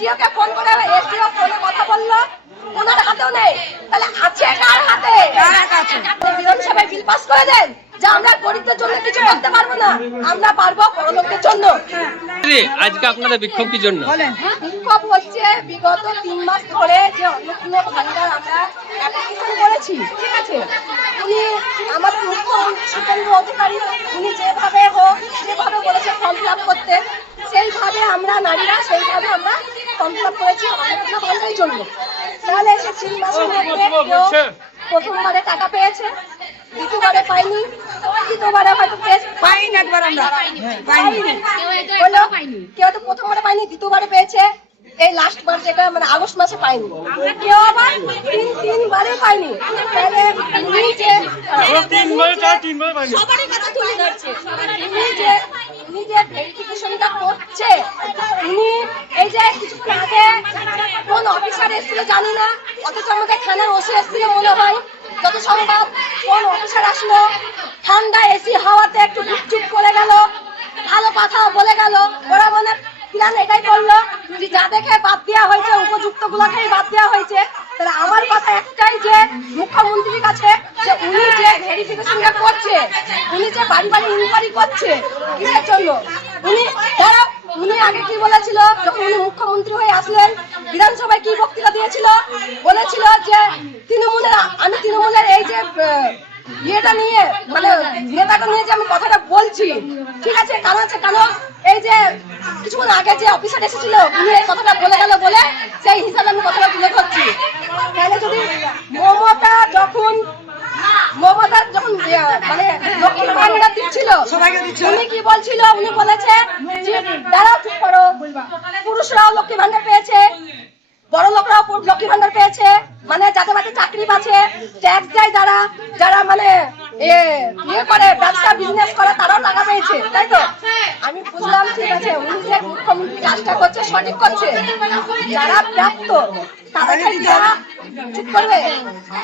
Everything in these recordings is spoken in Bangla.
এসডিও কে ফোন করে এসডিও ফোনে কথা বললো, ওনার হাতেও নেই, তাহলে আছে কার হাতে? বিধানসভায় বিল পাস করে দেন যে আমরা গরিবদের জন্য কিছু করতে পারবো না, আমরা পারবো বড়লোকদের জন্য। আজকে আপনাদের বিক্ষোভ কি জন্য? বিক্ষোভ হচ্ছে বিগত 3 মাস ধরে যে অন্নপূর্ণ ভান্ডার আমরা অ্যাপ্লিকেশন করেছি, ঠিক আছে, উনি আমাদের মুখ্যমন্ত্রী শুভেন্দু অধিকারী উনি যেভাবে হোক যেভাবে বলেছে ফর্ম ফিল আপ করতে, সেইভাবে আমরা নারীরা সেইভাবে আমরা ফর্ম ফিল আপ করেছি অন্নপূর্ণ ভান্ডারের জন্য। তাহলে সে 3 মাসের মধ্যে প্রথমবারে টাকা পেয়েছে, দ্বিতীয়বারে পাইনি, তৃতীয়বারে হয়তো পাইনি, একবার আমরা পাইনি, কেউ তো প্রথমবারে পাইনি, দ্বিতীয়বারে পেয়েছে, এই লাস্ট বার যেটা মানে আগস্ট মাসে পাইনি, কেউ আবার তিনবারে পাইনি। তাহলে উনি যে সবারই কথা তুলে ধরছে, উনি যে ভেরিফিকেশনটা করছে, উনি এই যে কিছুক্ষণ আগে কোন অফিসার এসেছিল জানি না, অথচ আমাদের থানার ওসি এসেছিল মনে হয়, যত সম্ভব কোন অফিসার আসলো, ঠান্ডা এসি হাওয়াতে একটু চুপ করে গেল, ভালো কথা বলে গেল, ওরা মনে প্ল্যান এটাই করলো যে যা দেখে বাদ দেওয়া হয়েছে উপযুক্ত গুলাকেই বাদ দেওয়া হয়েছে। তাহলে আমার কথা একটাই যে মুখ্যমন্ত্রীর কাছে যে উনি যে ভেরিফিকেশনটা করছে, উনি যে বাড়ি বাড়ি ইনকোয়ারি করছে কিসের জন্য? উনি আগে কি বলেছিল, যখন উনি মুখ্যমন্ত্রী হয়ে আসলেন বিধানসভায় কি বক্তৃতা দিয়েছিল, বলেছিল যে আমি তৃণমূলের এই যে ইয়েটা নিয়ে মানে নেতাটা নিয়ে যে আমি কথাটা বলছি, ঠিক আছে, কারণ এই যে কিছুক্ষণ আগে যে অফিসার এসেছিল উনি এই কথাটা বলে গেল বলে সেই হিসাবে আমি কথাটা তুলে ধরছি। তাহলে যদি মমতা যখন মানে লক্ষ্মীর ভান্ডার দিচ্ছিল উনি কি বলছিল, উনি বলেছে যে দাঁড়াও চুপ করো, পুরুষরাও লক্ষ্মী ভান্ডার পেয়েছে, বড় লোকরাও লক্ষ্মী ভান্ডার পেয়েছে, মানে যাদের বাড়িতে চাকরি আছে, ট্যাক্স দেয় যারা মানে ইয়ে করে ব্যবসা বিজনেস করে তারাও টাকা পেয়েছে, তাই তো? আমি বুঝলাম, ঠিক আছে, উনি যে মুখ্যমন্ত্রী কাজটা করছে সঠিক করছে, যারা প্রাপ্ত তাদেরকে দেওয়া চুপ করবে,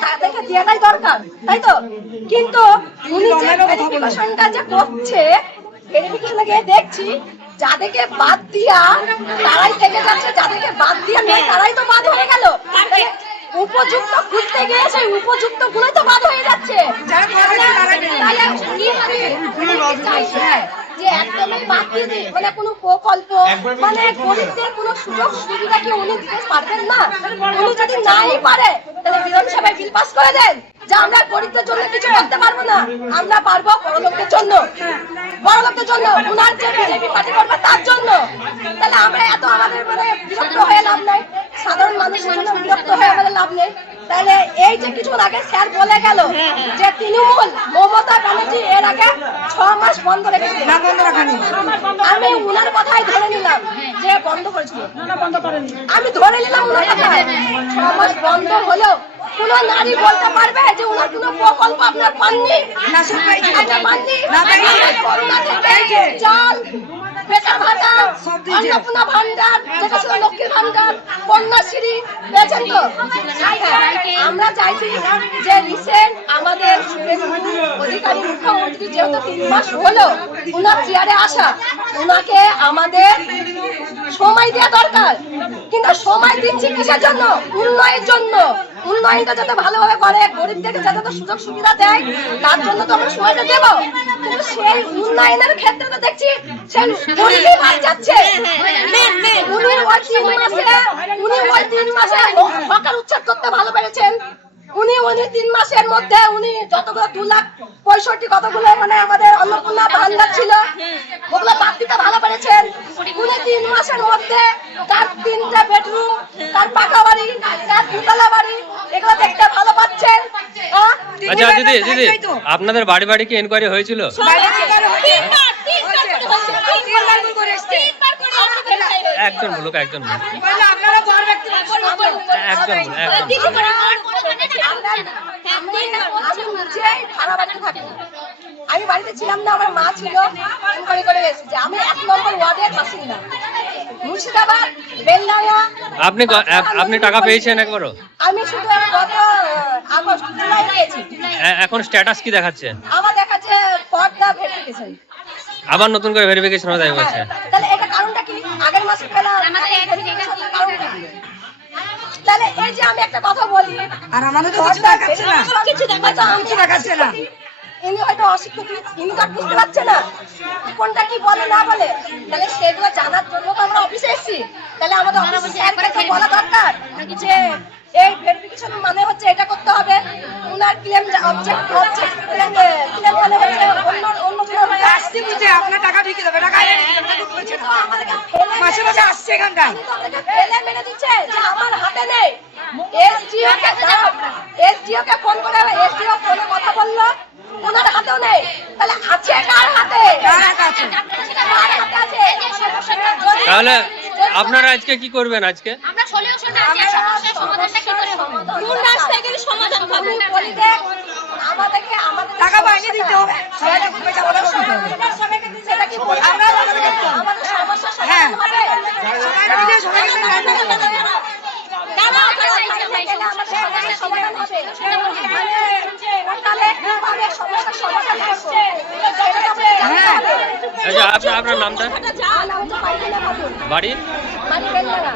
তাদেরকে দেওয়াটাই দরকার, তাই তো? কিন্তু উনি যে ভেরিফিকেশনটা যে করছে, ভেরিফিকেশনে গিয়ে দেখছি যাদেরকে বাদ দিয়া তারাই থেকে যাচ্ছে, যাদেরকে বাদ দিয়া নেই তারাই তো বাদ হয়ে গেল। উপযুক্ত খুঁজতে গিয়ে সেই উপযুক্ত গুলোই তো বাদ হয়ে যাচ্ছে। যে একদমই বাদ দিয়ে দিই, মানে কোনো প্রকল্প মানে গরিবদের কোনো সুযোগ সুবিধা কি উনি দিতে পারবেন না? উনি যদি নাই পারে তাহলে বিধানসভায় বিল পাস করে দেন যে আমরা গরিবদের জন্য কিছু করতে পারবো না, আমরা পারবো বড়লোকদের জন্য, বড়লোকদের জন্য, উনার যে বিজেপি পার্টি করবে তার জন্য। তাহলে আমরা এত আমাদের মানে বিরক্ত হয়ে লাভ নাই, সাধারণ মানুষের জন্য বিরক্ত হয়ে আমাদের লাভ নেই। তাহলে এই যে কিছুক্ষণ আগে স্যার বলে গেল যে তৃণমূল মমতা ব্যানার্জি এর আগে 6 মাস বন্ধ রেখেছিল, আমি উনার কথাই ধরে নিলাম যে বন্ধ করেছিল, আমি ধরে নিলাম উনার কথায় 6 মাস বন্ধ হলো, কোন নারী বলতে পারবে যে উনার কোন প্রকল্প আপনার পাননি? করোনা থেকে চাল, বেকার ভাতা, অন্নপূর্ণা ভান্ডার, যেটা ছিল লক্ষ্মীর ভান্ডার, কন্যাশ্রী পেয়েছেন তো? আমরা চাইছি যে রিসেন্ট আমাদের শুভেন্দু অধিকারী মুখ্যমন্ত্রী যেহেতু 3 মাস হলো উনার চেয়ারে আসা, উনাকে আমাদের সময় দেওয়া দরকার। কিন্তু সময় দিচ্ছি কিসের জন্য? উন্নয়নের জন্য। উন্নয়নটা যাতে ভালোভাবে করে, গরিবদেরকে যাতে সুযোগ সুবিধা দেয়, তার জন্য তো আমরা সময়টা দেব। কিন্তু সেই উন্নয়নের ক্ষেত্রে তো দেখছি সেই গরিবই ভাগ যাচ্ছে। উনি ওই 3 মাসে হকার উচ্ছেদ করতে ভালো পেরেছেন। উনি 3 মাসের মধ্যে উনি যতগুলো 2,65,000 কতগুলো মানে আমাদের অন্নপূর্ণা ভান্ডার ছিল ওগুলো বাদ দিতে ভালো পেরেছেন। উনি 3 মাসের মধ্যে তার 3টা বেডরুম, তার পাকা বাড়ি, তার 2তলা বাড়ি এগুলো দেখতে ভালো পাচ্ছেন। আচ্ছা দিদি, আপনাদের বাড়ি বাড়ি কি এনকোয়ারি হয়েছিল? একজন বলুক, একজন আমি বাড়িতে ছিলাম না, আমার মা ছিল, ইনকোয়ারি করে এসেছে। আমি 1 নম্বর ওয়ার্ডের বাসিন্দা, মুর্শিদাবাদ বেলডাঙ্গা। আপনি টাকা পেয়েছেন একবারও? আমি শুধু গত আগস্ট জুলাই পেয়েছি। এখন স্ট্যাটাস কি দেখাচ্ছে? আমার দেখাচ্ছে পর্দা ভেরিফিকেশন, আবার নতুন করে ভেরিফিকেশন হয়ে যাবে বলছে। তাহলে এটা কারণটা কি? আগের মাসে পেলাম, কারণ তাহলে এই যে আমি একটা কথা বলি, আর আমাদের তো কিছু দেখাচ্ছে না, কিছু দেখাচ্ছে না। ইনি হয়তো অশিক্ষিত, ইনি তো আর বুঝতে পারছে না কোনটা কি বলে না বলে। তাহলে সেগুলো জানার জন্য তো আমরা অফিসে এসেছি। তাহলে আমাদের অফিসে স্যারকে তো বলা দরকার যে এই ভেরিফিকেশন মানে হচ্ছে এটা করতে হবে। উনার ক্লেম অবজেক্ট ক্লেম মানে হচ্ছে অন্য কোনো আসছি বুঝে আপনার টাকা ঢুকে দেবে, টাকা তো আমাদেরকে ফেলে মাসে মাসে আসছে এখানটায়। কিন্তু আমাদেরকে ফেলে মেরে দিচ্ছে যে আমার হাতে নেই। এসডিও কে ফোন করে এসডিও ফোনে কথা বললো, ওনার হাতেও নেই। তাহলে আছে কার হাতে? কার হাতে আছে? কার হাতে আছে? তাহলে আপনারা আজকে কি করবেন? আজকে আমরা সলিউশনটা আছে, সমস্যার সমাধানটা কি করে হবে? কোন রাস্তায় গেলে সমাধান হবে? বলি দেখ, আমাদের টাকা বাইরে দিতে হবে, সবাইকে পয়সা বলে দিতে হবে। সেটা কি বলি? আমরা আমাদের করতে হবে। আমাদের সমস্যা হ্যাঁ। সমাধান হবে। সবাই মিলে সবাইকে দাঁড়াও, আমাদের সমস্যার সমাধান হবে। তাহলে কিভাবে সমস্যার সমাধান করবো? সেটা তো আমাদের জানতে হবে। আচ্ছা আপনার নামটা? আমার নাম হচ্ছে পাইলিনা খাতুন। বাড়ি? বাড়ি বেলডাঙ্গা।